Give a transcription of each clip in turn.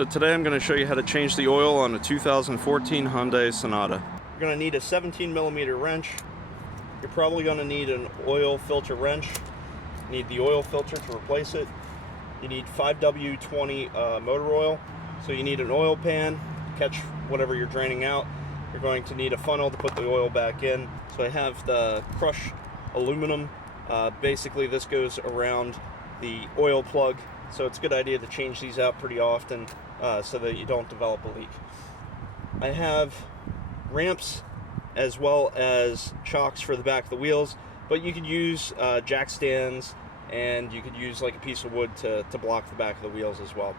So today I'm going to show you how to change the oil on a 2014 Hyundai Sonata. You're going to need a 17mm wrench. You're probably going to need an oil filter wrench. You need the oil filter to replace it. You need 5W20 motor oil. So you need an oil pan to catch whatever you're draining out. You're going to need a funnel to put the oil back in. So I have the crushed aluminum. Basically this goes around the oil plug. So it's a good idea to change these out pretty often so that you don't develop a leak. I have ramps as well as chocks for the back of the wheels, but you could use jack stands, and you could use like a piece of wood to block the back of the wheels as well.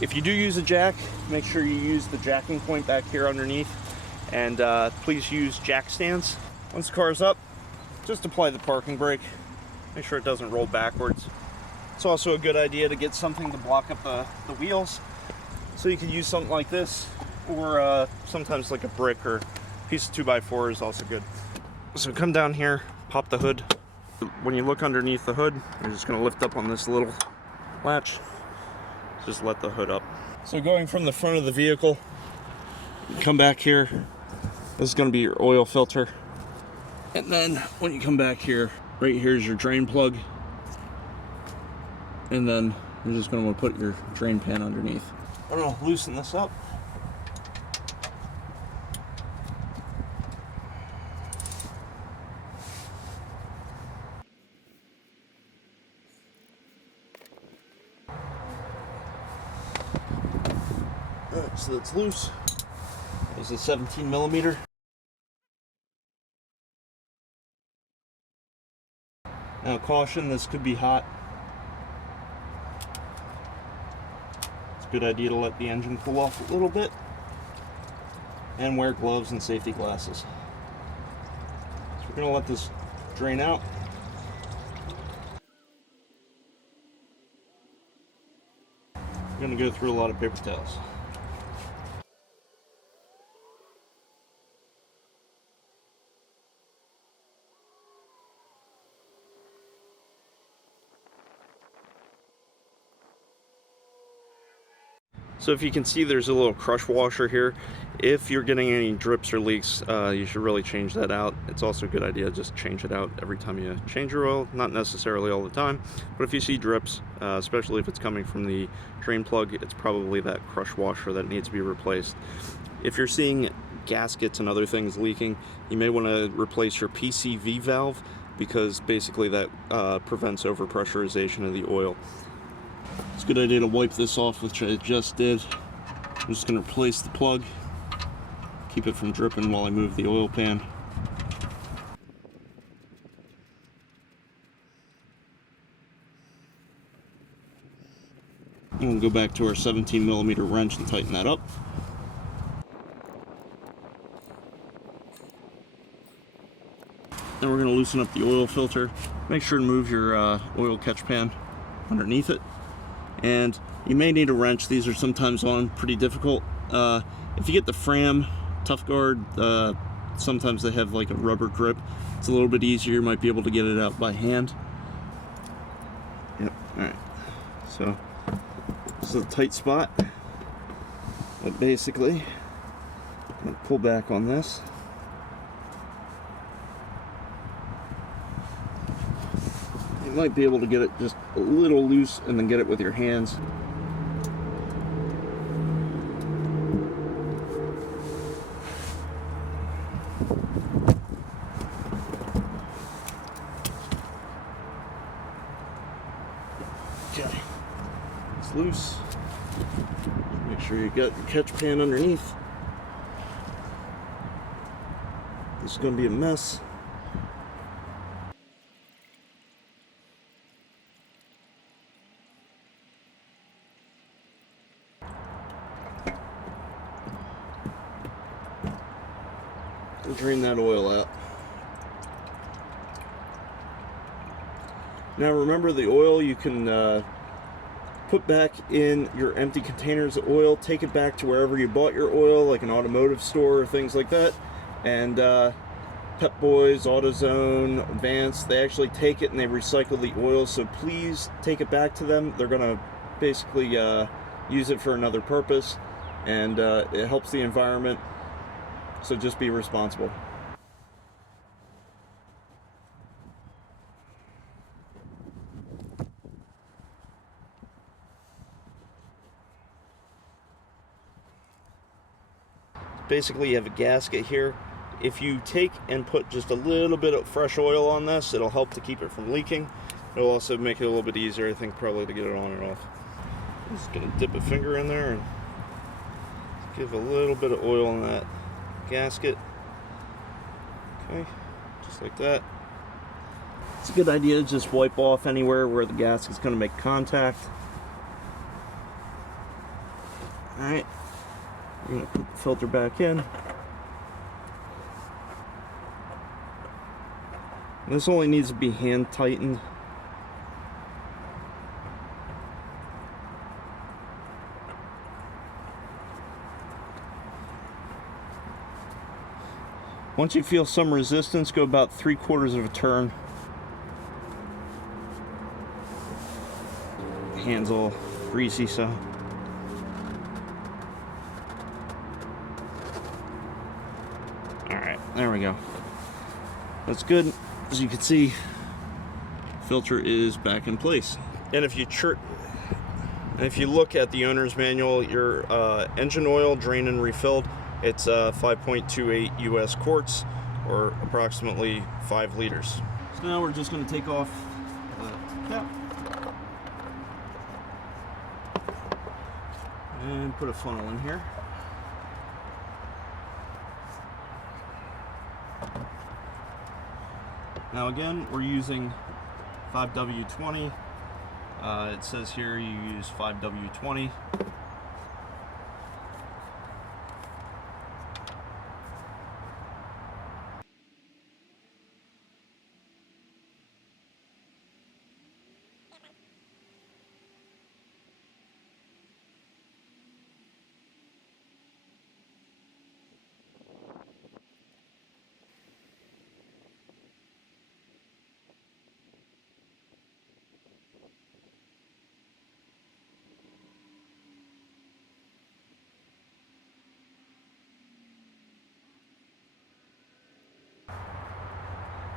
If you do use a jack, make sure you use the jacking point back here underneath, and please use jack stands. Once the car is up, just apply the parking brake. Make sure it doesn't roll backwards. It's also a good idea to get something to block up the wheels. So you could use something like this, or sometimes like a brick or a piece of 2x4 is also good. So come down here, pop the hood. When you look underneath the hood, you're just going to lift up on this little latch. Just let the hood up. So going from the front of the vehicle, come back here. This is going to be your oil filter. And then when you come back here, right here is your drain plug. And then you're just going to want to put your drain pan underneath. I'm going to loosen this up. Alright, so that's loose. This is 17mm. Now caution, this could be hot. It's a good idea to let the engine cool off a little bit. And wear gloves and safety glasses. So we're going to let this drain out. We're going to go through a lot of paper towels. So if you can see, there's a little crush washer here. If you're getting any drips or leaks, you should really change that out. It's also a good idea to just change it out every time you change your oil. Not necessarily all the time, but if you see drips, especially if it's coming from the drain plug, it's probably that crush washer that needs to be replaced. If you're seeing gaskets and other things leaking, you may want to replace your PCV valve, because basically that prevents overpressurization of the oil. It's a good idea to wipe this off, which I just did. I'm just going to replace the plug, keep it from dripping while I move the oil pan. And we'll go back to our 17mm wrench and tighten that up. Then we're going to loosen up the oil filter. Make sure to move your oil catch pan underneath it. And you may need a wrench. These are sometimes on pretty difficult. If you get the Fram Tough Guard, sometimes they have like a rubber grip. It's a little bit easier. You might be able to get it out by hand. Yep. Alright. So this is a tight spot. But basically, I'm going to pull back on this. You might be able to get it just a little loose and then get it with your hands. Okay, it's loose. Make sure you got your catch pan underneath. This is going to be a mess. And drain that oil out. Now remember, the oil you can put back in your empty containers of oil, take it back to wherever you bought your oil, like an automotive store or things like that, and Pep Boys, AutoZone, Advanced, they actually take it and they recycle the oil, so please take it back to them. They're going to basically use it for another purpose, and it helps the environment, so just be responsible. Basically, you have a gasket here. If you take and put just a little bit of fresh oil on this, it'll help to keep it from leaking. It'll also make it a little bit easier, I think, probably to get it on and off. I'm just gonna dip a finger in there and give a little bit of oil in that gasket. Okay, just like that. It's a good idea to just wipe off anywhere where the gasket's gonna make contact. All right. I'm going to put the filter back in. This only needs to be hand tightened. Once you feel some resistance, go about 3/4 of a turn. Hand's all greasy, so. There we go. That's good. As you can see, filter is back in place. And if you look at the owner's manual, your engine oil drained and refilled, it's 5.28 US quarts, or approximately 5 liters. So now we're just going to take off the cap and put a funnel in here. Now again, we're using 5W20. It says here you use 5W20.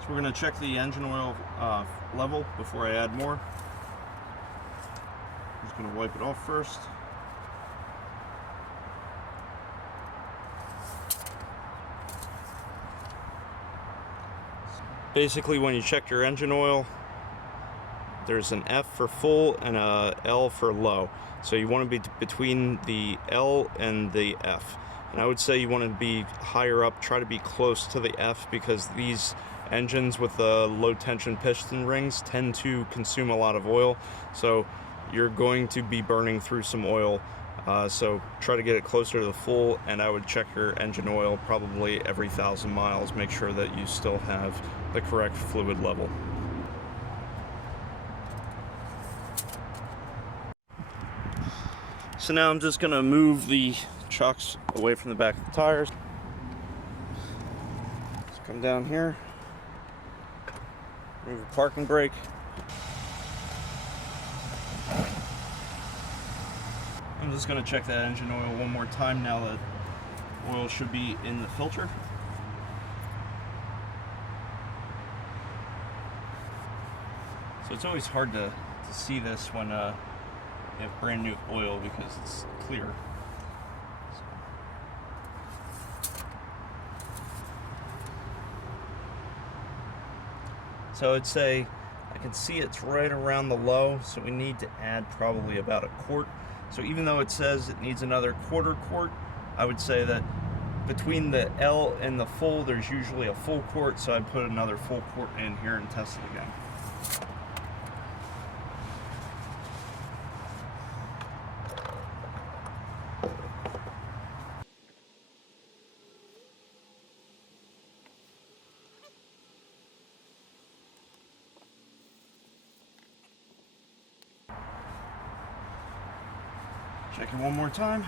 So we're going to check the engine oil level before I add more. I'm just going to wipe it off first. Basically, when you check your engine oil, there's an F for full and a L for low. So you want to be between the L and the F. And I would say you want to be higher up, try to be close to the F, because these engines with the low tension piston rings tend to consume a lot of oil. So you're going to be burning through some oil. So try to get it closer to the full, and I would check your engine oil probably every 1,000 miles. Make sure that you still have the correct fluid level. So now I'm just going to move the chocks away from the back of the tires. Let's come down here, move the parking brake. I'm just going to check that engine oil one more time now that oil should be in the filter. So it's always hard to see this when you have brand new oil because it's clear. So I'd say I can see it's right around the low, so we need to add probably about a quart. So even though it says it needs another quarter quart, I would say that between the L and the full, there's usually a full quart, so I'd put another full quart in here and test it again. Check it one more time.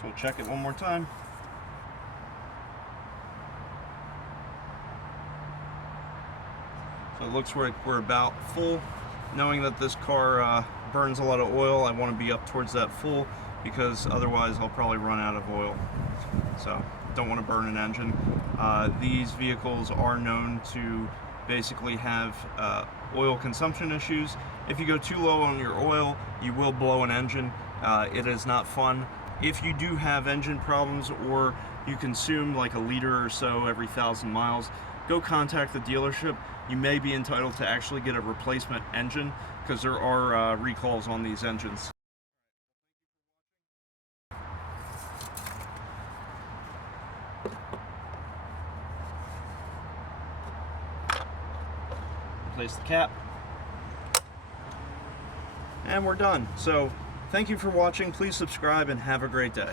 So we'll check it one more time. So it looks like we're about full. Knowing that this car burns a lot of oil, I want to be up towards that full, because otherwise I'll probably run out of oil. So don't want to burn an engine. These vehicles are known to basically have oil consumption issues. If you go too low on your oil, you will blow an engine. It is not fun. If you do have engine problems, or you consume like a liter or so every 1,000 miles, go contact the dealership. You may be entitled to actually get a replacement engine, because there are recalls on these engines. Replace the cap. And we're done. So thank you for watching. Please subscribe and have a great day.